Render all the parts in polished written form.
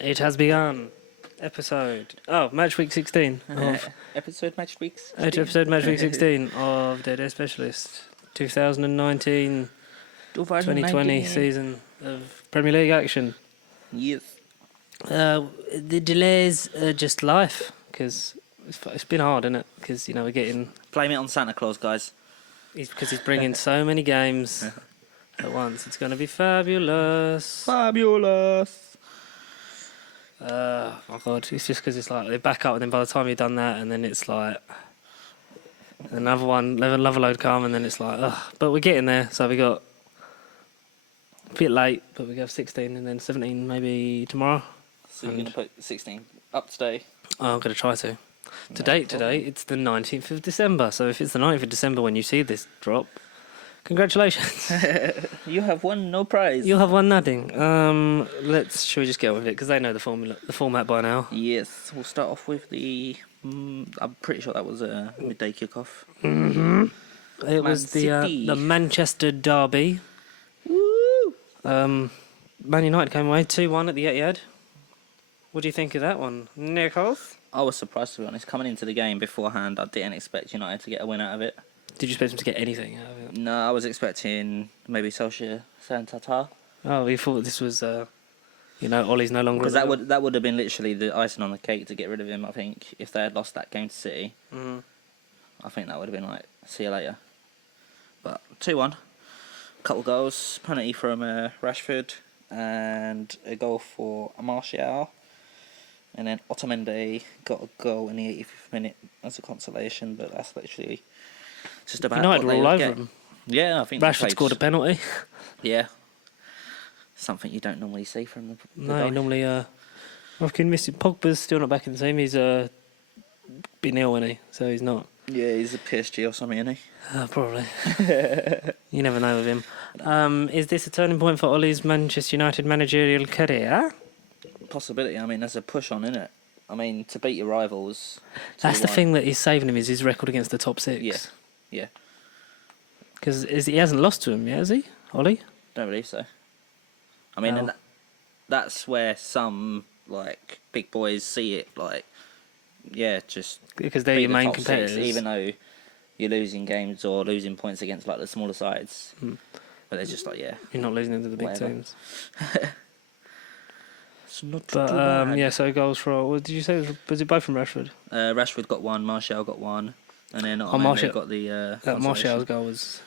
It has begun. Matchweek 16 of Episode Matchweeks. episode Matchweek 16 of Dead Air Specialist 2019-2020 season of Premier League action. Yes. The delays are just life because it's been hard, isn't it? Because we're getting Blame it on Santa Claus, guys. because he's bringing so many games at once. It's going to be fabulous. Fabulous. Oh my god, it's just because it's like they back up and then by the time you've done that and then it's like another load come and then it's like but we're getting there. So we got a bit late, but we have 16 and then 17 maybe tomorrow. So you're going to put 16 up today? I'm going to try to. Today it's the 19th of December, so if it's the 19th of December when you see this drop, congratulations. You have won no prize. You'll have one nothing. Should we just get on with it because they know the format by now. Yes, we'll start off with the. I'm pretty sure that was a midday kickoff. Mm-hmm. It was City. the Manchester derby. Woo! Man United came away 2-1 at the Etihad. What do you think of that one, Nichols? I was surprised, to be honest. Coming into the game beforehand, I didn't expect United to get a win out of it. Did you expect them to get anything out of it? No, I was expecting maybe Solskjaer, Santata. Oh, we thought this was, Ollie's no longer. Because that would have been literally the icing on the cake to get rid of him, I think, if they had lost that game to City. Mm-hmm. I think that would have been like, see you later. But 2-1. Couple goals, penalty from Rashford, and a goal for Martial. And then Otamendi got a goal in the 85th minute as a consolation, but that's literally just about United what were they all would over get. them. Yeah, I think Rashford scored a penalty. Yeah. Something you don't normally see from the No, guy. normally I've been missing. Pogba's still not back in the team. He's been ill, isn't he? So he's not. Yeah, he's a PSG or something, isn't he? Probably. You never know with him. Is this a turning point for Ollie's Manchester United managerial career? Possibility. I mean, there's a push on, innit? I mean, to beat your rivals. That's the 2-1. thing that is saving him is his record against the top six. Yeah. Because he hasn't lost to him yet, has he, Ollie? Don't believe so. I mean, No. and that's where some, big boys see it, just... Because they're beat your the main top six, competitors. even though you're losing games or losing points against, the smaller sides. Hmm. But they're just You're not losing into the big Whatever. teams. It's not But, too bad. so goals for... What did you say? Was it both from Rashford? Rashford got one, Martial got one, and then Martial got the Martial's consolation. goal was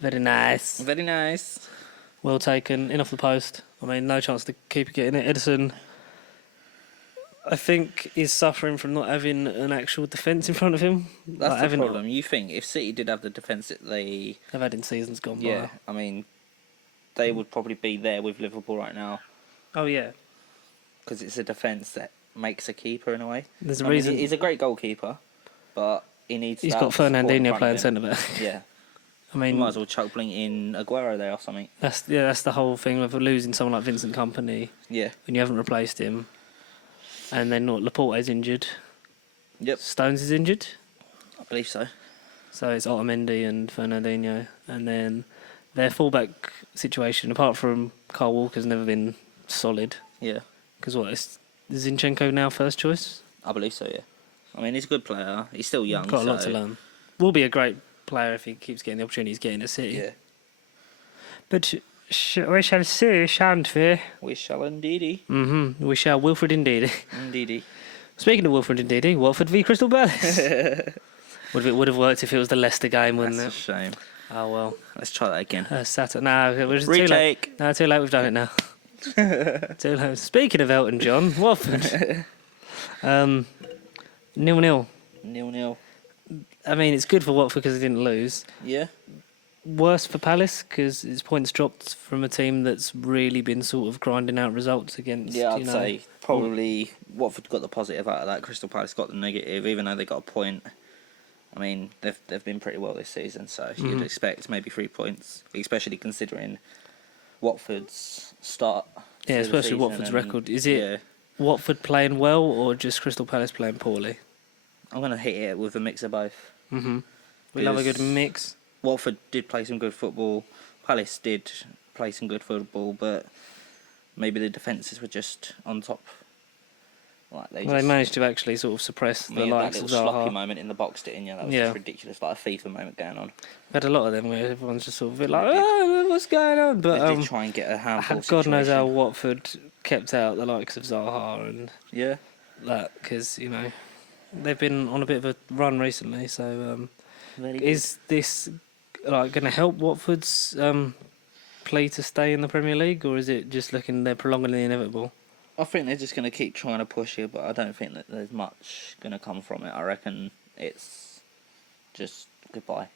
very nice. Very nice. Well taken, in off the post. I mean, no chance the keeper getting it. Edison, I think, is suffering from not having an actual defence in front of him. That's the problem. You think if City did have the defence that they've had in seasons gone yeah, by. I mean, they would probably be there with Liverpool right now Oh, yeah. because it's a defence that makes a keeper in a way. There's a I mean, reason. he's a great goalkeeper, but he needs. He's that got support in Fernandinho front playing of him. centre back. Yeah, I you mean, might as well chuck blink in Aguero there or something. that's the whole thing of losing someone like Vincent Kompany Yeah. when you haven't replaced him. And then Laporte's injured. Yep. Stones is injured. I believe so. So it's Otamendi and Fernandinho. And then their fullback situation, apart from Kyle Walker's never been solid. Yeah, Because is Zinchenko now first choice? I believe so. Yeah. I mean, he's a good player. He's still young. Got a lot so- to learn. Will be a great player if he keeps getting the opportunities getting at City. Yeah. But we shall see, shan't we? We shall indeedy. Mm-hmm. We shall. Wilfred indeed. Indeedy. Speaking of Wilfred indeed, Watford v Crystal Palace. would have worked if it was the Leicester game, wouldn't That's a it? shame. Oh well. Let's try that again. Saturday. No, we're just too late. Retake. No, too late. We've done it now. Too late. Speaking of Elton John, Watford. 0-0. 0-0. I mean, it's good for Watford because they didn't lose. Yeah. Worse for Palace because its points dropped from a team that's really been sort of grinding out results against. Yeah, I'd say probably Watford got the positive out of that. Crystal Palace got the negative, even though they got a point. I mean, they've been pretty well this season, so you'd expect maybe 3 points, especially considering Watford's start. Yeah, to the especially season Watford's and- record. Is it Yeah, Watford playing well or just Crystal Palace playing poorly? I'm gonna hit it with a mix of both. Mm-hmm. We love a good Because- mix. Watford did play some good football. Palace did play some good football, but maybe the defences were just on top Like Well, they managed to actually sort of suppress the that likes little of sloppy Zaha. moment in the box, didn't you? That was Yeah. just ridiculous, like a FIFA moment going on. We had a lot of them where everyone's just sort of a bit like, They did. oh, what's going on? They But did try and get a handball God knows how situation. Watford kept out the likes of Zaha and Yeah. that, because, you know, they've been on a bit of a run recently. So is this like going to help Watford's play to stay in the Premier League, or is it just looking they're prolonging the inevitable? I think they're just going to keep trying to push it, but I don't think that there's much going to come from it. I reckon it's just goodbye.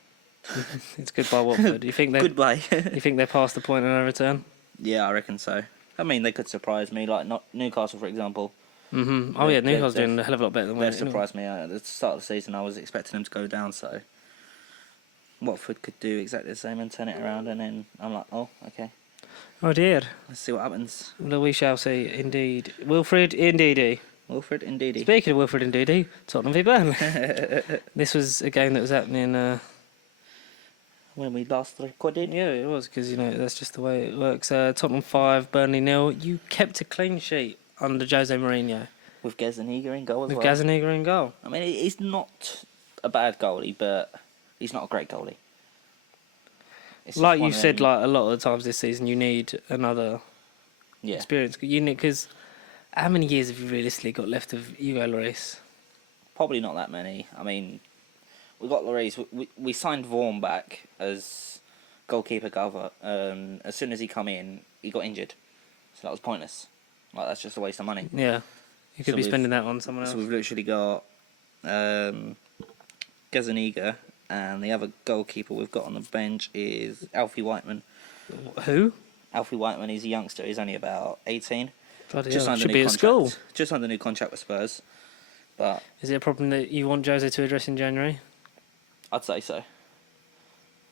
It's goodbye Watford. You think they Goodbye. you think they're past the point of no return? Yeah, I reckon so. I mean, they could surprise me, like not Newcastle, for example. Mm-hmm. Oh yeah, They've- Newcastle's they've- doing a hell of a lot better than we. They've surprised me. At the start of the season, I was expecting them to go down, so Watford could do exactly the same and turn it around, and then I'm like, oh, okay, Oh dear. let's see what happens. Well, we shall see. Indeed, Wilfred Ndidi. Wilfred Ndidi. Speaking of Wilfred Ndidi, Tottenham v Burnley. This was a game that was happening. When we last recorded. Yeah, it was, because, you know, that's just the way it works. Tottenham 5, Burnley 0. You kept a clean sheet under Jose Mourinho. With Gazzaniga in goal as With well. Gazzaniga in goal. I mean, he's not a bad goalie, but he's not a great goalie. It's just Like one you of said, them- like a lot of the times this season, you need another yeah. experience. You need, because how many years have you realistically got left of Hugo Lloris? Probably not that many. I mean, we got Lloris. We signed Vaughan back as goalkeeper cover. As soon as he come in, he got injured, so that was pointless. Like, that's just a waste of money. Yeah, you could So be we've- spending that on someone else. So we've literally got Gazzaniga, and the other goalkeeper we've got on the bench is Alfie Whiteman. Who? Alfie Whiteman, he's a youngster. He's only about 18. Bloody Just hell, under should new be at contract. school. Just under new contract with Spurs. But Is it a problem that you want Jose to address in January? I'd say so.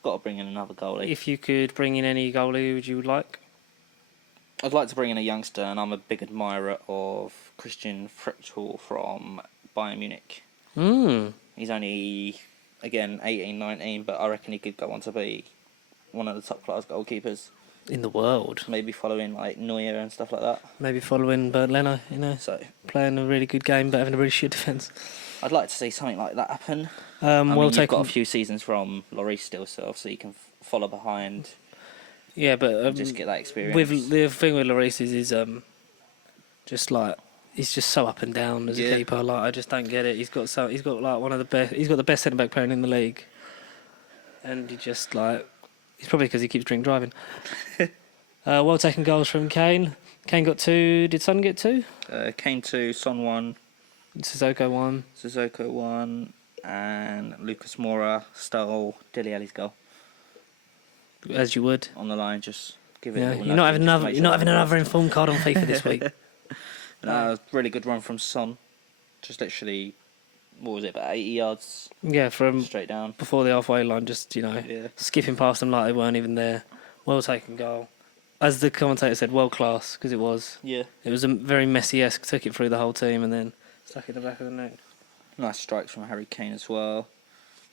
Got to bring in another goalie. If you could bring in any goalie, would you like? I'd like to bring in a youngster, and I'm a big admirer of Christian Frechtel from Bayern Munich. He's only, again, 18, 19, but I reckon he could go on to be one of the top class goalkeepers. In the world. Maybe following like Neuer and stuff like that. Maybe following Bernd Leno, you know, So playing a really good game but having a really shit defence. I'd like to see something like that happen. I mean, Well you've taken. got a few seasons from Lloris still, so obviously you can follow behind, Yeah, but just get that experience. with the thing with Lloris is just like he's just so up and down as a Yeah. keeper. Like, I just don't get it. He's got like one of the best. He's got the best centre back pairing in the league, and he just like it's probably because he keeps drink driving. Well taken goals from Kane. Kane got 2. Did Son get 2? Kane 2, Son 1, Sissoko 1. Sissoko 1, and Lucas Moura stole Dele Alli's goal As you would. on the line. Just give it. Yeah, a little you're not nudge having just to another. make You're sure not that having it another works. informed card on FIFA this week. No, really good run from Son. Just literally, what was it, about 80 yards Yeah, from straight down. before the halfway line, just, you know, Yeah. skipping past them like they weren't even there. Well taken goal. As the commentator said, world class, because it was. Yeah. It was a very Messi-esque, took it through the whole team and then stuck it in the back of the net. Nice strikes from Harry Kane as well.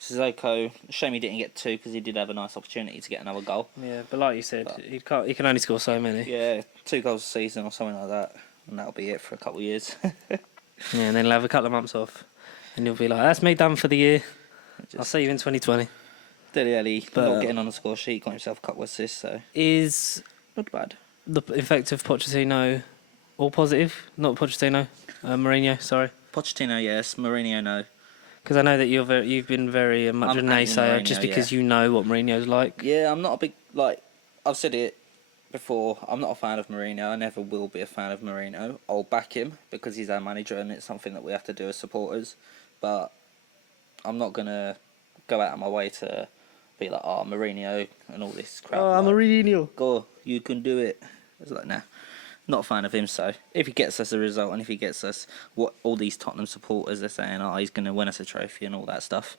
Sissoko, shame he didn't get 2 because he did have a nice opportunity to get another goal. Yeah, but like you said, But- he can only score so many. Yeah, 2 goals a season or something like that, and that'll be it for a couple of years. Yeah, and then he'll have a couple of months off. And you'll be like, that's me done for the year. I'll Just see you in 2020. Dele Alli But- not getting on the score sheet, got himself a couple of assists, so Is not bad. the effect of Pochettino all positive? Not Pochettino, Mourinho, sorry. Pochettino, yes. Mourinho, no. Because I know that you've been very much I'm a naysayer anti-Mourinho, just because yeah. you know what Mourinho's like. Yeah, I'm not a big, like, I've said it before, I'm not a fan of Mourinho. I never will be a fan of Mourinho. I'll back him because he's our manager and it's something that we have to do as supporters. But I'm not going to go out of my way to be like, oh, Mourinho and all this crap. like, Mourinho. Go, you can do it. It's like, nah, not a fan of him. So if he gets us a result and if he gets us what all these Tottenham supporters are saying, oh, he's going to win us a trophy and all that stuff.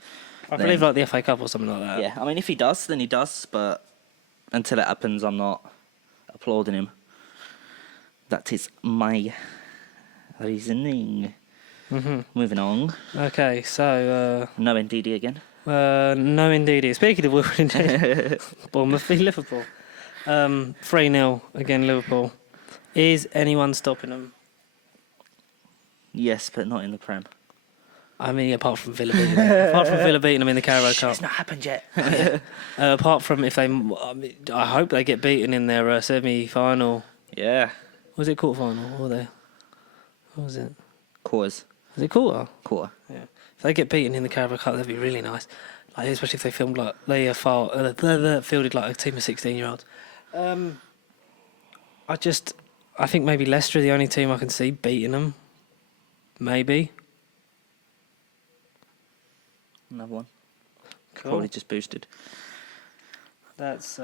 I then- believe like the FA Cup or something like that. Yeah, I mean, if he does, then he does. But until it happens, I'm not applauding him. That is my reasoning. Mm-hmm. Moving on. Okay, so No NDD again. no indeed. Speaking of Wilfred indeed, Bournemouth v Liverpool. 3-0 again Liverpool. Is anyone stopping them? Yes, but not in the Prem. I mean, apart from Villa beating them. Apart from Villa beating them in the Carabao Cup. It's not happened yet. Apart from if they... I hope they get beaten in their semi-final. Yeah. Was it quarter-final? Or they... What was it? Quarters. Was it quarter? Quarter. Yeah. If they get beaten in the Carabao Cup, that'd be really nice. Like, especially if they filmed like... They fielded like a team of 16-year-olds. I think maybe Leicester are the only team I can see beating them. Maybe. Another one. Cool. Probably just boosted. That's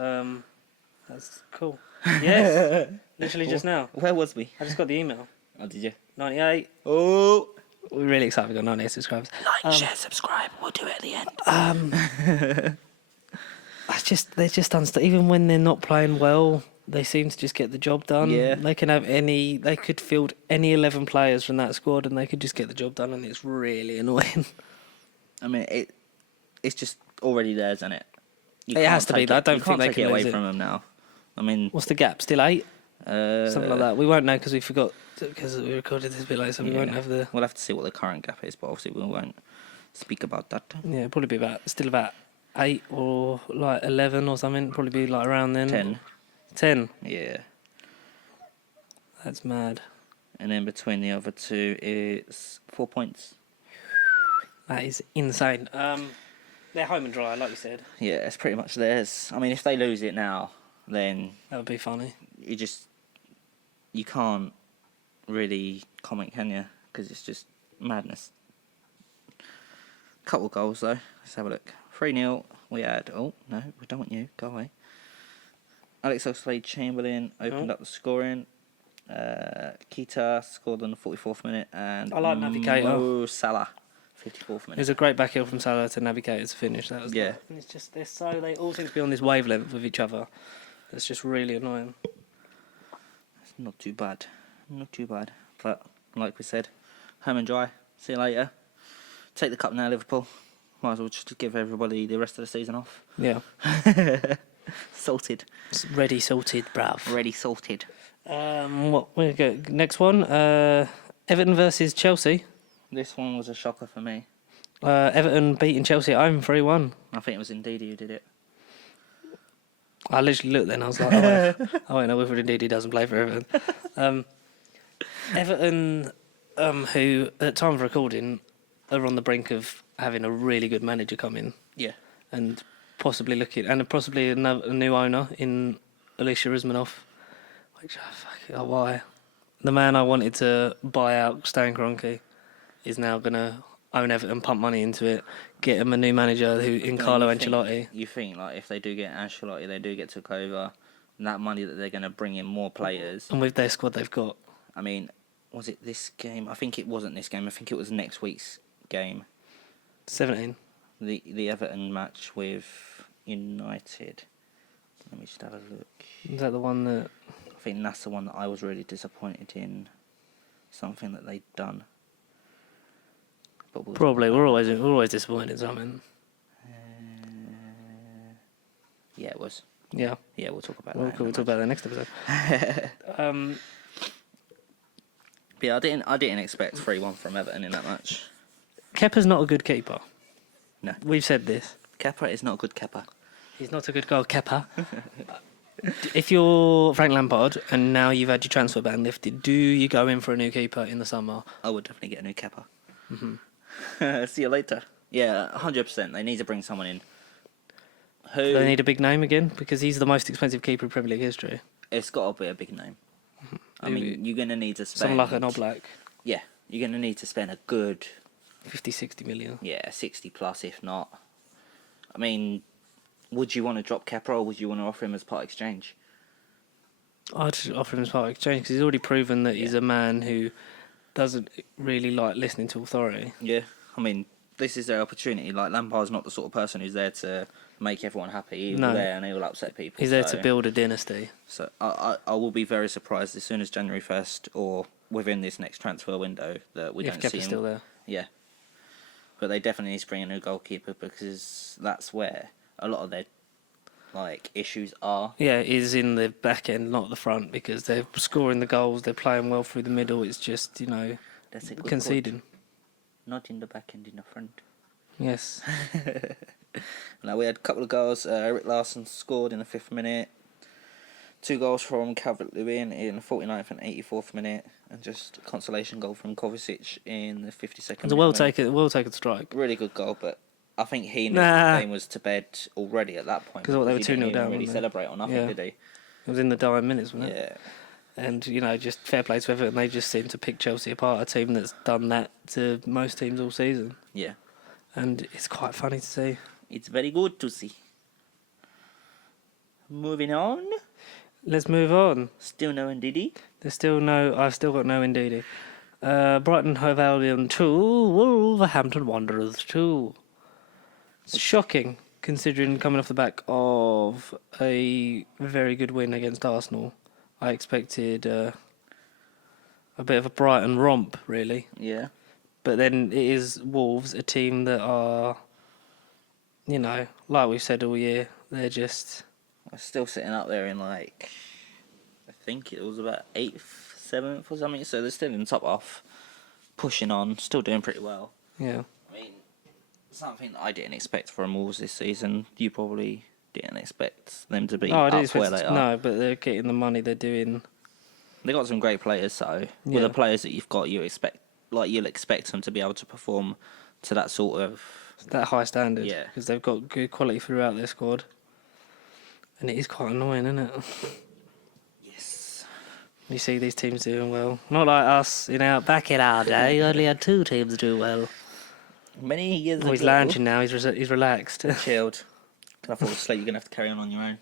cool. Yes. Literally just now. Where was we? I just got the email. Oh, did you? 98. Oh. We're really excited we got 98 subscribers. Like, share, subscribe. We'll do it at the end. They're just unstable. Even when they're not playing well, they seem to just get the job done. Yeah. They could field any 11 players from that squad and they could just get the job done, and it's really annoying. I mean, it's just already there, isn't it? It has to be. I don't think they take can it away lose it. from them now. I mean, What's the gap? Still 8? Something like that. We won't know because we forgot, because we recorded this a bit late, so we won't have the... We'll have to see what the current gap is, but obviously we won't speak about that. Yeah, it'll probably be still about 8 or like 11 or something. Probably be like around then. 10. 10? Yeah. That's mad. And then between the other two is 4 points. That is insane. They're home and dry, like you said. Yeah, it's pretty much theirs. I mean, if they lose it now, then That would be funny. you can't really comment, can you? Because it's just madness. Couple goals though. Let's have a look. 3-0. We had. Oh no, we don't want you. Go away. Alex Oxlade-Chamberlain opened up the scoring. Keita scored on the 44th minute, and I like Navigator. Mo Salah, 54th It minute. was a great back heel from Salah to Navigator to finish. That was Yeah. and it's just they all seem to be on this wavelength with each other. It's just really annoying. It's not too bad. Not too bad. But like we said, home and dry. See you later. Take the cup now, Liverpool. Might as well just give everybody the rest of the season off. Yeah. Salted. It's ready sorted, bruv. Ready salted. What we go next one? Everton versus Chelsea. This one was a shocker for me. Everton beating Chelsea at home 3-1. I think it was Indeed who did it. I literally looked then. I was like, oh wait, no, Wilfred indeed he doesn't play for Everton. Everton, who at time of recording are on the brink of having a really good manager come in Yeah. and possibly a new owner in Alicia Rizmanov. Which why? The man I wanted to buy out, Stan Kroenke, is now gonna own Everton, pump money into it, get him a new manager in Carlo Ancelotti. You think like if they do get Ancelotti, they do get took over, and that money that they're going to bring in more players. And with their squad they've got. I mean, was it this game? I think it wasn't this game. I think it was next week's game. 17. The Everton match with United. Let me just have a look. Is that the one that... I think that's the one that I was really disappointed in. Something that they'd done. But Probably. We're always disappointed in something. Yeah, it was. Yeah. Yeah, we'll talk about We'll that. talk about that next episode. But yeah, I didn't expect 3-1 from Everton in that match. Kepa's not a good keeper. No. We've said this. Kepa is not a good Kepa. He's not a good goal, Kepa. If you're Frank Lampard and now you've had your transfer ban lifted, do you go in for a new keeper in the summer? I would definitely get a new Kepa. Mm-hmm. See you later. Yeah, 100%. They need to bring someone in. Who? Do they need a big name again? Because he's the most expensive keeper in Premier League history. It's got to be a big name. I mean, you're going to need to spend... Someone like an Oblak. Yeah, you're going to need to spend a good... 50, 60 million. Yeah, 60 plus if not. I mean, would you want to drop Kepa or would you want to offer him as part exchange? I'd offer him as part of exchange because he's already proven that he's a man who doesn't really like listening to authority. Yeah, I mean, this is their opportunity. Like, Lampard's not the sort of person who's there to make everyone happy. He's there and he will upset people. He's there to build a dynasty. So I will be very surprised as soon as January 1st or within this next transfer window that we don't see him. Still there. Yeah. But they definitely need to bring a new goalkeeper because that's where a lot of their issues are. Yeah, is in the back end, not the front, because they're scoring the goals, they're playing well through the middle. It's just, That's a good conceding. Point. Not in the back end, in the front. Yes. Now we had a couple of goals. Eric Larsson scored in the 5th minute. 2 goals from Calvert-Lewin in the 49th and 84th minute, and just a consolation goal from Kovacic in the 52nd. It's a well taken strike. Really good goal, but I think he knew the game was to bed already at that point. Because they were 2-0 down. He didn't really celebrate or nothing, did he? It was in the dying minutes, wasn't it? Yeah. And, just fair play to Everton. They just seem to pick Chelsea apart, a team that's done that to most teams all season. Yeah. And it's quite funny to see. It's very good to see. Moving on. Let's move on. Still no Ndidi. I've still got no Ndidi. Brighton Hove Albion 2, Wolverhampton Wanderers 2. It's shocking, considering coming off the back of a very good win against Arsenal. I expected a bit of a Brighton romp, really. Yeah. But then it is Wolves, a team that are, like we've said all year, they're just... We're still sitting up there in I think it was about 8th, 7th or something. So they're still in the top half, pushing on, still doing pretty well. Yeah. I mean, something that I didn't expect from Wolves this season. You probably didn't expect them to be up where they are. No, but they're getting the money they're doing. They got some great players, so with the players that you've got, you'll expect them to be able to perform to that sort of... That high standard. Yeah. Because they've got good quality throughout their squad. And it is quite annoying, isn't it? Yes. You see these teams doing well. Not like us, back in our day, you only had 2 teams do well. Many years ago... He's lounging now, he's relaxed. Chilled. Can I fall asleep? You're going to have to carry on your own.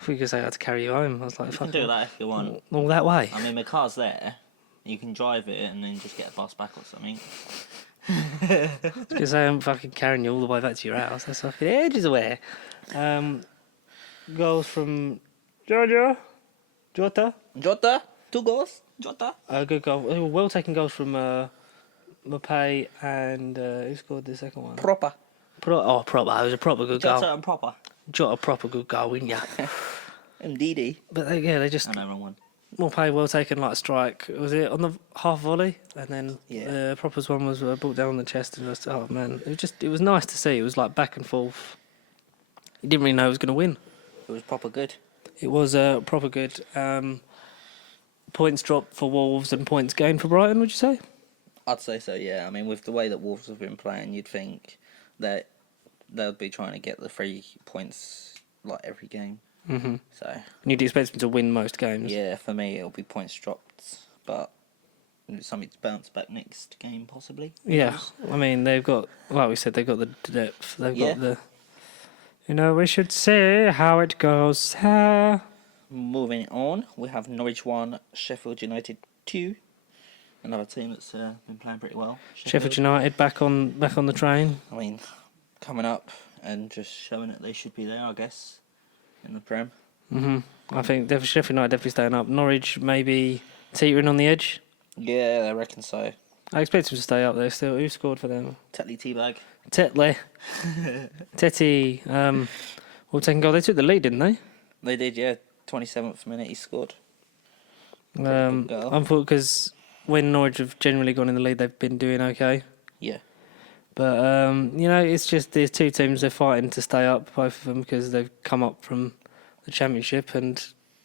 I thought you could say I had to carry you home. I was like, You can do that if you want. All that way? I mean, my car's there. You can drive it and then just get a bus back or something. Because I'm fucking carrying you all the way back to your house. That's fucking ages away. Goals from Jota. 2 goals. Jota. A good goal. Well taken goals from Mbappe and who scored the second one? Proper. Proper. It was a proper good Jota goal. and Proper. Jota, proper good goal, wouldn't ya? Ndidi. But they just... I know, wrong one. Mbappe well taken, like a strike. Was it on the half volley? And then the Proper's one was brought down on the chest and just, oh man. It was nice to see. It was like back and forth. You didn't really know who was going to win. It was proper good. It was proper good. Points dropped for Wolves and points gained for Brighton, would you say? I'd say so, yeah. I mean, with the way that Wolves have been playing, you'd think that they'll be trying to get the 3 points like every game. Mm-hmm. So. And you'd expect them to win most games. Yeah, for me it'll be points dropped, but something to bounce back next game possibly. Yeah, I mean they've got, like we said, they've got the depth. They've got the. We should see how it goes. Moving on, we have Norwich 1, Sheffield United 2. Another team that's been playing pretty well. Sheffield United back on the train. I mean, coming up and just showing that they should be there, I guess, in the Prem. I think Sheffield United definitely staying up. Norwich maybe teetering on the edge. Yeah, I reckon so. I expect them to stay up there still. Who scored for them? Tetley Teabag. Tetley. Tetty. Well taken goal. They took the lead, didn't they? They did, yeah. 27th minute he scored. I thought because when Norwich have generally gone in the lead, they've been doing okay. Yeah. But, it's just these 2 teams, they're fighting to stay up, both of them, because they've come up from the Championship. And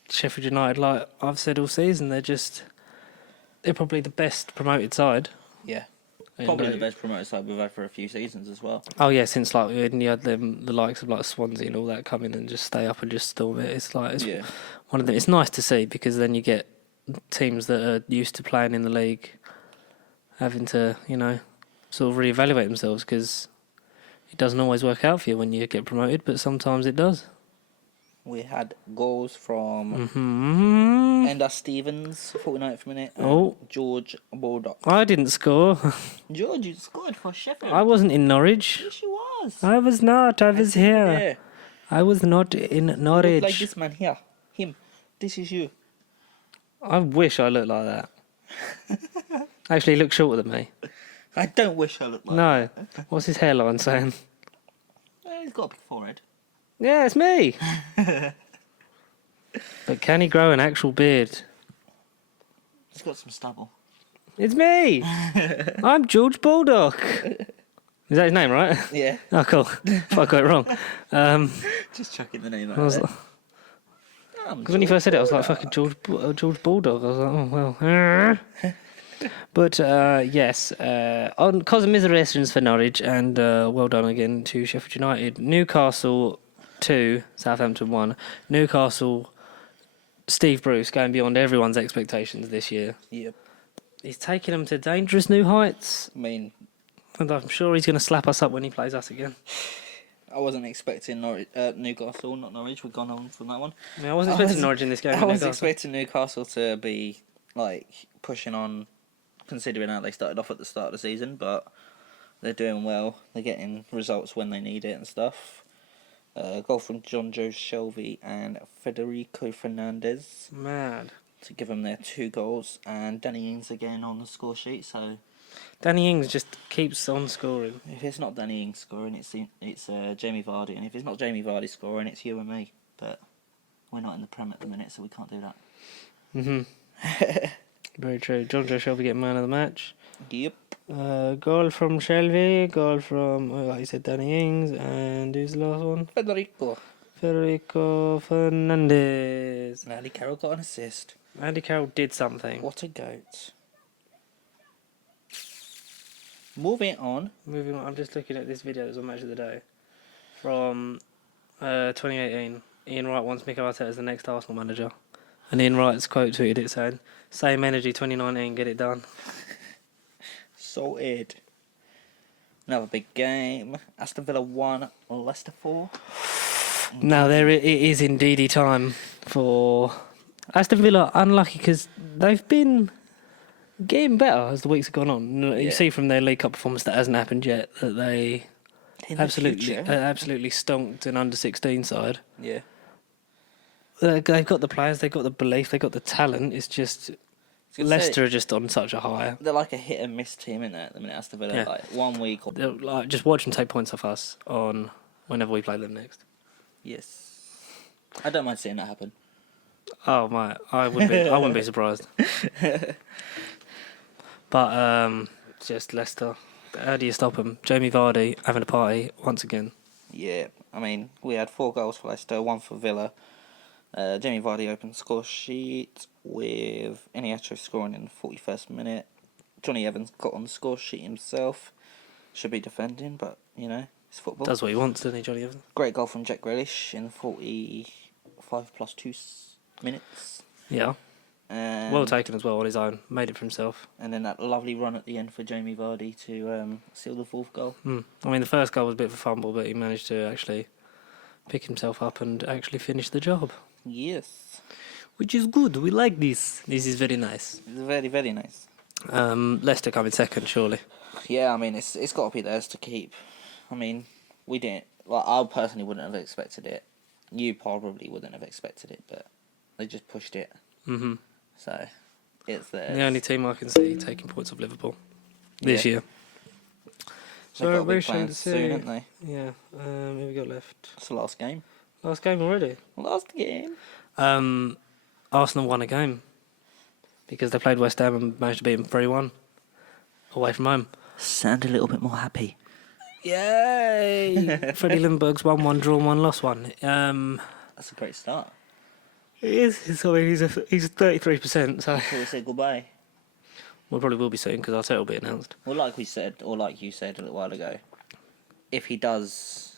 Sheffield United, like I've said all season, they're probably the best promoted side. Yeah. Probably the best promoted side we've had for a few seasons as well. Oh, yeah, since when you had the likes of like Swansea and all that come in and just stay up and just storm it. It's one of them. It's nice to see because then you get teams that are used to playing in the league having to, sort of reevaluate themselves because it doesn't always work out for you when you get promoted, but sometimes it does. We had goals from Enda Stevens, 49th minute. George Baldock. I didn't score. George, you scored for Sheffield. I wasn't in Norwich. Yes, you was. I was not. I was here. There. I was not in Norwich. You look like this man here. Him. This is you. I wish I looked like that. Actually, he looks shorter than me. I don't wish I looked like that. No. What's his hairline saying? He's got a big forehead. Yeah, it's me. But can he grow an actual beard? He's got some stubble. It's me. I'm George Baldock. Is that his name, right? Yeah. Oh, cool. If I got it wrong. Just chucking the name out I was there. like, 'cause when you first said it, I was like, fucking George Bulldog. I was like, oh, well. But, yes, cause of miserations for Norwich, and well done again to Sheffield United. Newcastle 2, Southampton 1. Newcastle, Steve Bruce going beyond everyone's expectations this year. Yep. He's taking them to dangerous new heights, I mean, and I'm sure he's going to slap us up when he plays us again. I wasn't expecting Newcastle, not Norwich. We've gone on from that one. I mean, I wasn't expecting Norwich in this game. I was expecting Newcastle to be like pushing on, considering how they started off at the start of the season. But they're doing well. They're getting results when they need it and stuff. Goal from John Joe Shelby and Federico Fernandez Mad. to give them their 2 goals, and Danny Ings again on the score sheet. So Danny Ings just keeps on scoring. if it's not Danny Ings scoring, it's Jamie Vardy, and if it's not Jamie Vardy scoring, it's you and me. But we're not in the Prem at the minute, so we can't do that. Very true. John Joe Shelby getting man of the match. Yep. Goal from Shelby. Goal from, like you said, Danny Ings. And who's the last one? Federico Fernandez. Andy Carroll got an assist. Andy Carroll did something. What a goat. Moving on. Moving on, I'm just looking at this video that was on Match of the Day from 2018. Ian Wright wants Mikel Arteta as the next Arsenal manager. And Ian Wright's quote tweeted it saying, "Same energy 2019, get it done." Sorted. Another big game. Aston Villa 1, Leicester 4. Now it is indeedy time for Aston Villa. Unlucky because they've been getting better as the weeks have gone on. You see from their League Cup performance that hasn't happened yet that they absolutely stonked an under-16 side. Yeah. They've got the players, they've got the belief, they've got the talent. It's just Leicester are just on such a high. They're like a hit and miss team in there at the minute. Aston Villa, Yeah. like 1 week. Like, just watch them take points off us on whenever we play them next. Yes. I don't mind seeing that happen. Oh my, I wouldn't be surprised. But just Leicester. How do you stop them? Jamie Vardy having a party once again. Yeah, I mean, we had 4 goals for Leicester, 1 for Villa. Jamie Vardy opened the score sheet with Iniesta scoring in the 41st minute. Johnny Evans got on the score sheet himself. Should be defending, but, you know, it's football. Does what he wants, doesn't he, Johnny Evans? Great goal from Jack Grealish in 45 plus 2 minutes. Yeah. And, Well taken as well on his own. Made it for himself. And then that lovely run at the end for Jamie Vardy to seal the 4th goal. I mean, the first goal was a bit of a fumble, but he managed to actually pick himself up and actually finish the job. Yes. Which is good. We like this. This is very nice. It's very, very nice. Leicester coming second, surely. Yeah, I mean, it's got to be theirs to keep. I mean, we didn't... Like, I personally wouldn't have expected it. You probably wouldn't have expected it, but they just pushed it. Mm-hmm. So, it's theirs. The only team I can see taking points off Liverpool this year. They've got to be very shame playing to soon, see. haven't they? Yeah. Who we got left? It's the last game. Last game already. Last game. Arsenal won a game because they played West Ham and managed to beat them 3-1 away from home. Sound a little bit more happy. Yay! Freddie Lindbergh's won 1, drawn 1, lost 1. That's a great start. It is. I mean, he's 33%, so Before we say goodbye. we probably will be soon because Arteta will be announced. Well, like we said, or like you said a little while ago, if he does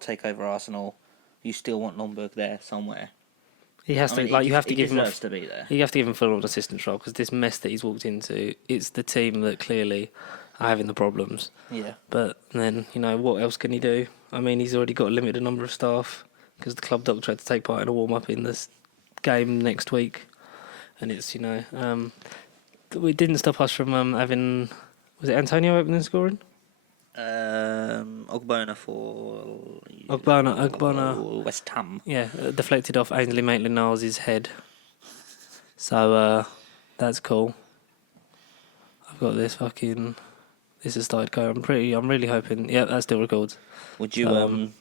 take over Arsenal, you still want Lundberg there somewhere. He has to. You have to give him. He deserves to be there. You have to give him full-on assistance role because this mess that he's walked into, it's the team that clearly are having the problems. Yeah. But then, what else can he do? I mean, he's already got a limited number of staff because the club doctor had to take part in a warm-up in this game next week. And it's, it didn't stop us from having... Was it Antonio opening and scoring? Ogbonna for... Ogbonna. West Ham. Yeah, deflected off Ainsley Maitland-Niles' head. So, that's cool. I've got this fucking... This has started going. I'm really hoping... Yeah, that still records. Would you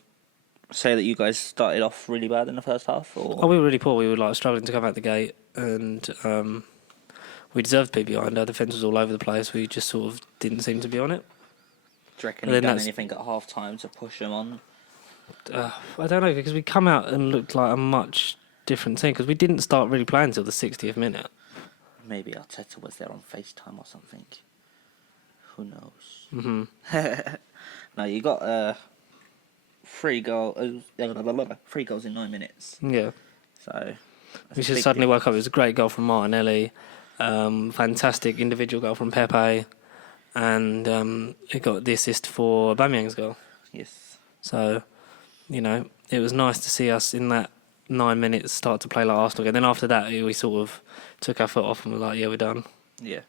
say that you guys started off really bad in the first half? Or? Oh, we were really poor. We were struggling to come out the gate, and when we deserved to be behind. Our defence was all over the place. We just sort of didn't seem to be on it. Do you reckon But he'd then done that's- anything at half time to push them on? I don't know, because we come out and looked like a much different team, because we didn't start really playing until the 60th minute. Maybe Arteta was there on FaceTime or something. Who knows? Hmm. No, you got 3 goals in 9 minutes. Yeah. So that's We a just big suddenly difference. woke up. It was a great goal from Martinelli, fantastic individual goal from Pepe, and it got the assist for Aubameyang's goal. Yes. So, it was nice to see us in that 9 minutes start to play like Arsenal again. Then after that, we sort of took our foot off and were like, yeah, we're done. Yeah.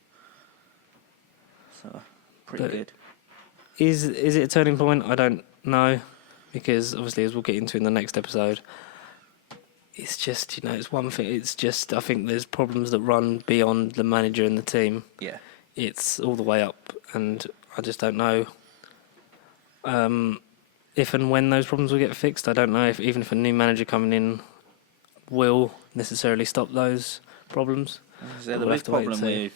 So pretty But- good. Is it a turning point? I don't know, because obviously, as we'll get into in the next episode, it's just, it's one thing. It's just, I think there's problems that run beyond the manager and the team. Yeah. It's all the way up, and I just don't know if and when those problems will get fixed. I don't know even if a new manager coming in will necessarily stop those problems. So the We'll have big to wait and problem see. with,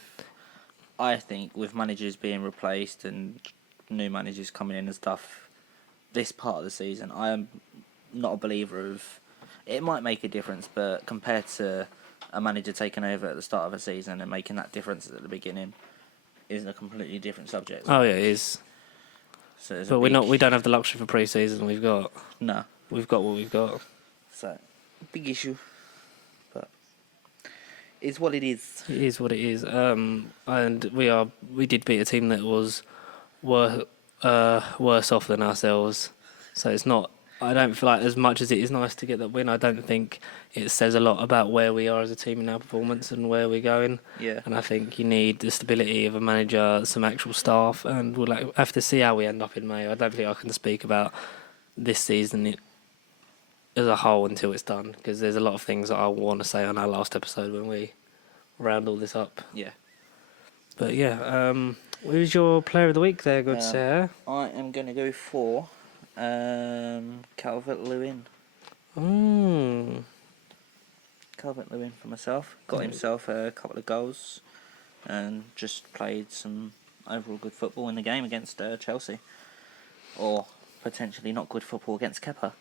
I think, with managers being replaced and new managers coming in and stuff, this part of the season, I am not a believer of. It might make a difference, but compared to a manager taking over at the start of a season and making that difference at the beginning, is a completely different subject. Oh yeah, it is. So there's a But we big- don't have the luxury for pre-season. We've got No. what we've got. So big issue, but it's what it is. It is what it is. And we did beat a team that was worse off than ourselves. So it's not. I don't feel like, as much as it is nice to get that win, I don't think it says a lot about where we are as a team in our performance and where we're going. Yeah. And I think you need the stability of a manager, some actual staff, and we'll have to see how we end up in May. I don't think I can speak about this season as a whole until it's done, because there's a lot of things that I want to say on our last episode when we round all this up. Yeah. But yeah, who's your player of the week there, good sir? I am going to go for Calvert-Lewin. Calvert-Lewin for myself. Got himself a couple of goals and just played some overall good football in the game against Chelsea. Or potentially not good football against Kepa.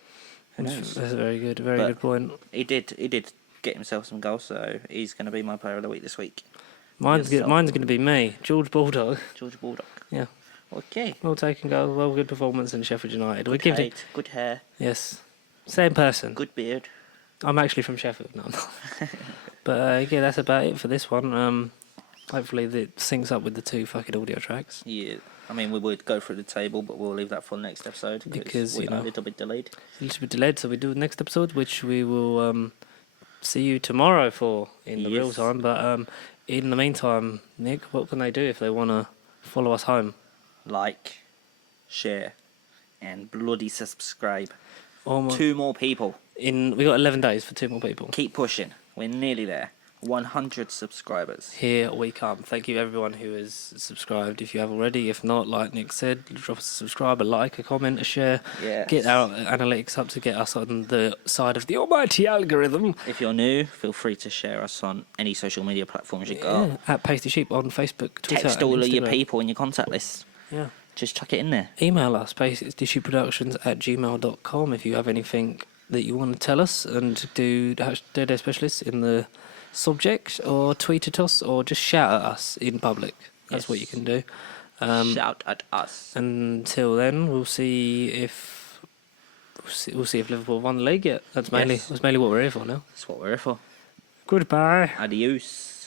Who knows? That's very good, very But- good point. He did get himself some goals, so he's going to be my player of the week this week. Mine's yourself. going to be me, George Bulldog. George Bulldog. Yeah, Okay. well taken goal, well good performance in Sheffield United. We Good give it, height, good hair, yes, same person. good beard. I'm actually from Sheffield, no, I'm not. But yeah, that's about it for this one. Hopefully it syncs up with the 2 fucking audio tracks. Yeah. I mean, we would go through the table, but we'll leave that for the next episode Because, we you are know. a little bit delayed. A little bit delayed, so we do the next episode, which we will see you tomorrow for in the real Yes. time. But in the meantime, Nick, what can they do if they want to follow us home? Like, share, and bloody subscribe. Almost 2 more people. we got 11 days for 2 more people. Keep pushing. We're nearly there. 100 subscribers. Here we come. Thank you everyone who has subscribed. If you have already, if not, like Nick said, drop us a subscribe, a like, a comment, a share. Yes. Get our analytics up to get us on the side of the almighty algorithm. If you're new, feel free to share us on any social media platforms you got. Yeah, at Pasty Sheep on Facebook, Twitter, Text and all of your Instagram. people in your contact list. Yeah. Just chuck it in there. Email us, pastisheepproductions@gmail.com, if you have anything that you want to tell us, and do Dead Air Specialists in the subject, or tweet at us, or just shout at us in public. That's what you Yes. can do. Shout at us. Until then, we'll see if Liverpool won the league yet. That's mainly Yes. what we're here for now. That's what we're here for. Goodbye. Adios.